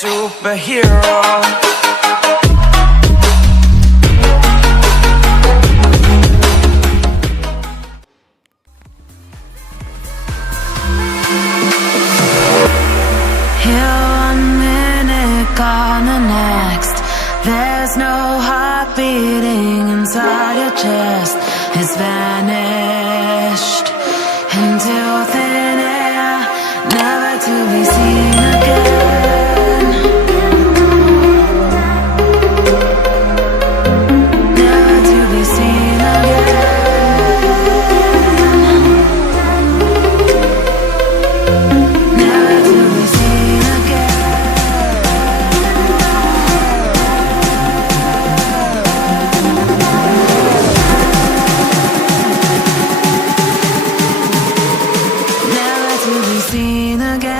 superhero. On the next, there's no heart beating inside your chest. It's vanished into thin air, never to be seen again. Never to be seen again. Never to be seen again. Seen again.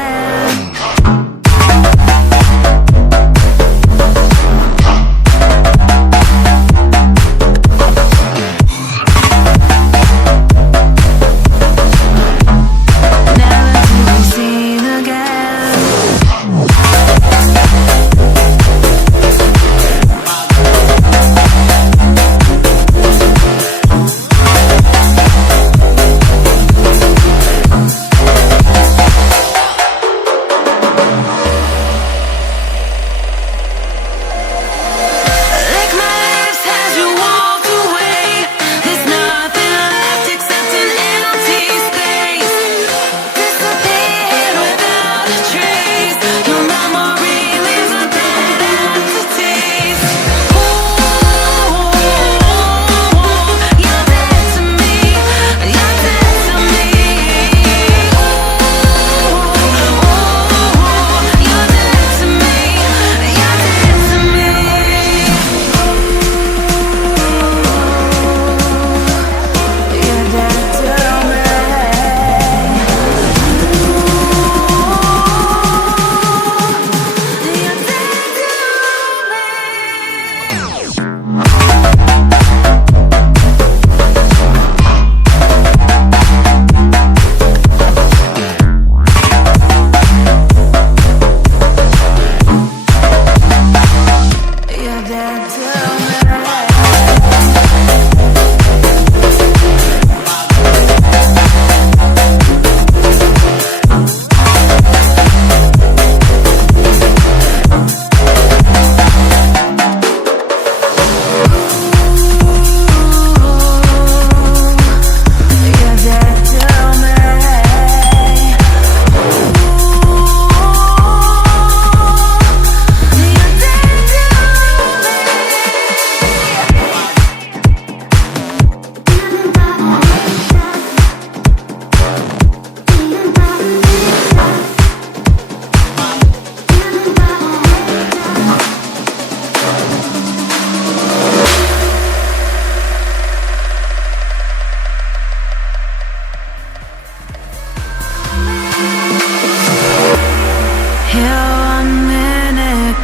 Never to be seen again.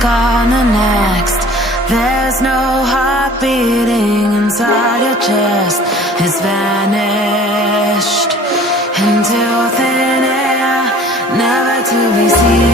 On the next, there's no heart beating inside your chest. It's vanished into thin air, never to be seen.